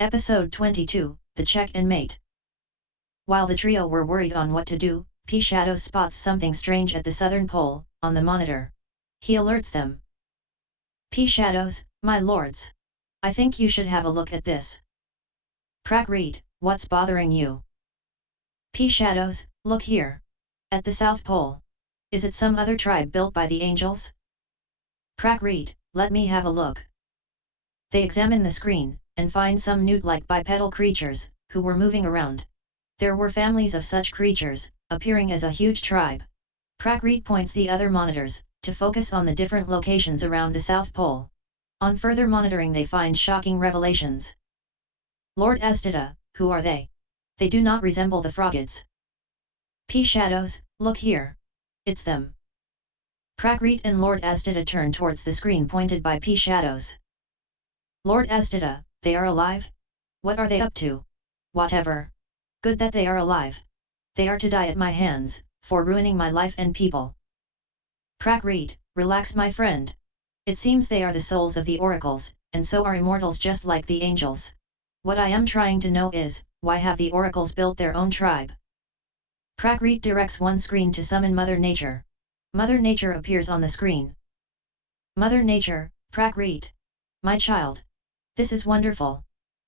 Episode 22, The Check and Mate. While the trio were worried on what to do, P-Shadows spots something strange at the southern pole, on the monitor. He alerts them. P-Shadows, my lords. I think you should have a look at this. Prakrit, what's bothering you? P-Shadows, look here. At the South Pole. Is it some other tribe built by the angels? Prakrit, let me have a look. They examine the screen, and find some newt-like bipedal creatures, who were moving around. There were families of such creatures, appearing as a huge tribe. Prakrit points the other monitors, to focus on the different locations around the South Pole. On further monitoring they find shocking revelations. Lord Estida, who are they? They do not resemble the Froggids. P-Shadows, look here. It's them. Prakrit and Lord Estida turn towards the screen pointed by P-Shadows. Lord Estida, they are alive? What are they up to? Whatever. Good that they are alive. They are to die at my hands, for ruining my life and people. Prakrit, relax my friend. It seems they are the souls of the oracles, and so are immortals just like the angels. What I am trying to know is, why have the oracles built their own tribe? Prakrit directs one screen to summon Mother Nature. Mother Nature appears on the screen. Mother Nature, Prakrit. My child. This is wonderful.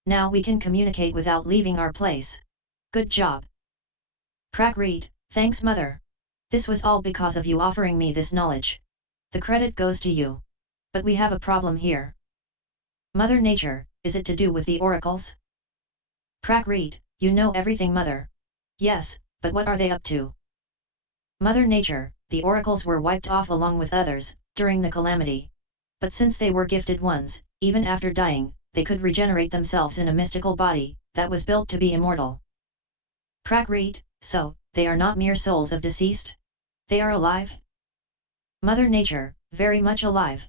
Now we can communicate without leaving our place. Good job. Prakrit, thanks Mother. This was all because of you offering me this knowledge. The credit goes to you. But we have a problem here. Mother Nature, is it to do with the oracles? Prakrit, you know everything Mother. Yes, but what are they up to? Mother Nature, the oracles were wiped off along with others, during the calamity. But since they were gifted ones, even after dying, they could regenerate themselves in a mystical body, that was built to be immortal. Prakrit, so, they are not mere souls of deceased? They are alive? Mother Nature, very much alive.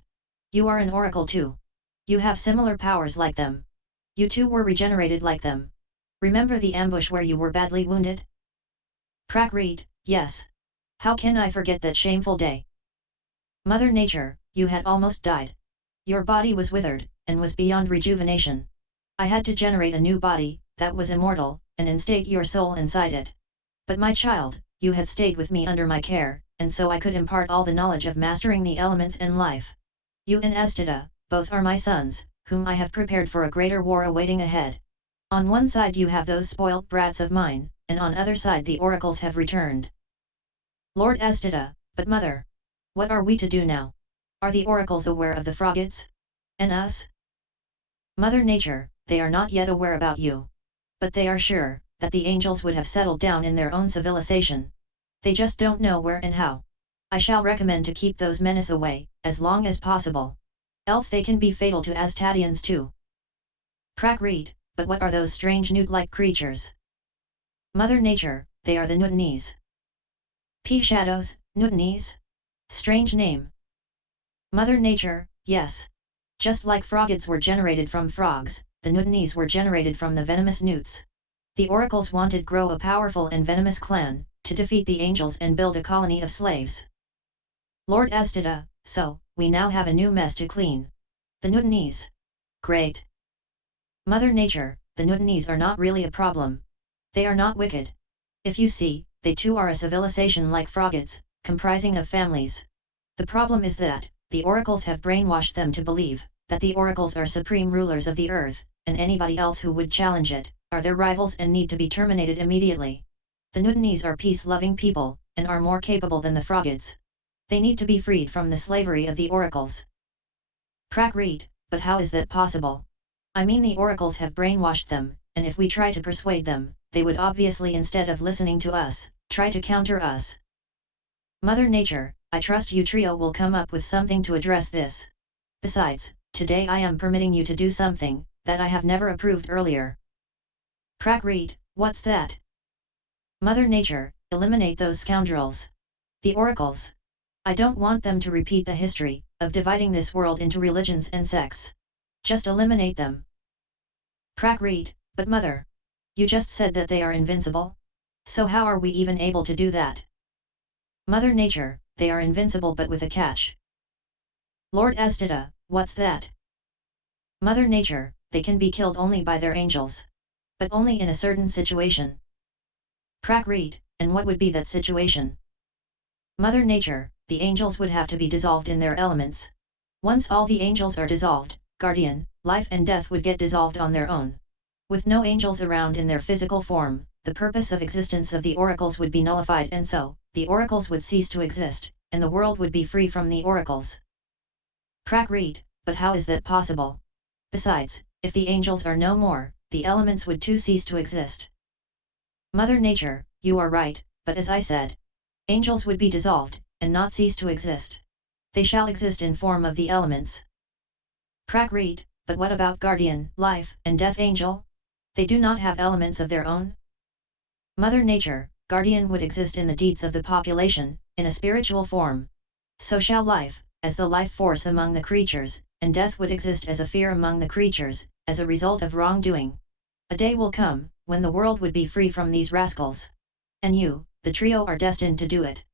You are an oracle too. You have similar powers like them. You too were regenerated like them. Remember the ambush where you were badly wounded? Prakrit, yes. How can I forget that shameful day? Mother Nature, you had almost died. Your body was withered, and was beyond rejuvenation. I had to generate a new body, that was immortal, and instate your soul inside it. But my child, you had stayed with me under my care, and so I could impart all the knowledge of mastering the elements in life. You and Estida, both are my sons, whom I have prepared for a greater war awaiting ahead. On one side you have those spoilt brats of mine, and on other side the oracles have returned. Lord Estida, but Mother. What are we to do now? Are the oracles aware of the Froggids? And us? Mother Nature, they are not yet aware about you. But they are sure, that the angels would have settled down in their own civilization. They just don't know where and how. I shall recommend to keep those menace away, as long as possible. Else they can be fatal to Astadians too. Prakrit, but what are those strange newt-like creatures? Mother Nature, they are the Newtonese. P-Shadows, Newtonese? Strange name. Mother Nature, yes. Just like Froggids were generated from frogs, the Newtonese were generated from the venomous newts. The oracles wanted grow a powerful and venomous clan, to defeat the angels and build a colony of slaves. Lord Estida, so, we now have a new mess to clean. The Newtonese. Great. Mother Nature, the Newtonese are not really a problem. They are not wicked. If you see, they too are a civilization like Froggids, comprising of families. The problem is that, the oracles have brainwashed them to believe, that the oracles are supreme rulers of the earth, and anybody else who would challenge it, are their rivals and need to be terminated immediately. The Newtonese are peace-loving people, and are more capable than the Froggids. They need to be freed from the slavery of the oracles. Prakrit, but how is that possible? I mean the oracles have brainwashed them, and if we try to persuade them, they would obviously instead of listening to us, try to counter us. Mother Nature, I trust you trio will come up with something to address this. Besides, today I am permitting you to do something, that I have never approved earlier. Prakrit, what's that? Mother Nature, eliminate those scoundrels. The oracles. I don't want them to repeat the history, of dividing this world into religions and sects. Just eliminate them. Prakrit, but Mother. You just said that they are invincible? So how are we even able to do that? Mother Nature, they are invincible but with a catch. Lord Estida, what's that? Mother Nature, they can be killed only by their angels. But only in a certain situation. Prakrit, and what would be that situation? Mother Nature, the angels would have to be dissolved in their elements. Once all the angels are dissolved, guardian, life and death would get dissolved on their own. With no angels around in their physical form, the purpose of existence of the oracles would be nullified, and so, the oracles would cease to exist, and the world would be free from the oracles. Prakrit, but how is that possible? Besides, if the angels are no more, the elements would too cease to exist. Mother Nature, you are right, but as I said, angels would be dissolved, and not cease to exist. They shall exist in form of the elements. Prakrit, but what about guardian, life, and death angel? They do not have elements of their own? Mother Nature, guardian would exist in the deeds of the population, in a spiritual form. So shall life, as the life force among the creatures, and death would exist as a fear among the creatures, as a result of wrongdoing. A day will come, when the world would be free from these rascals. And you, the trio, are destined to do it.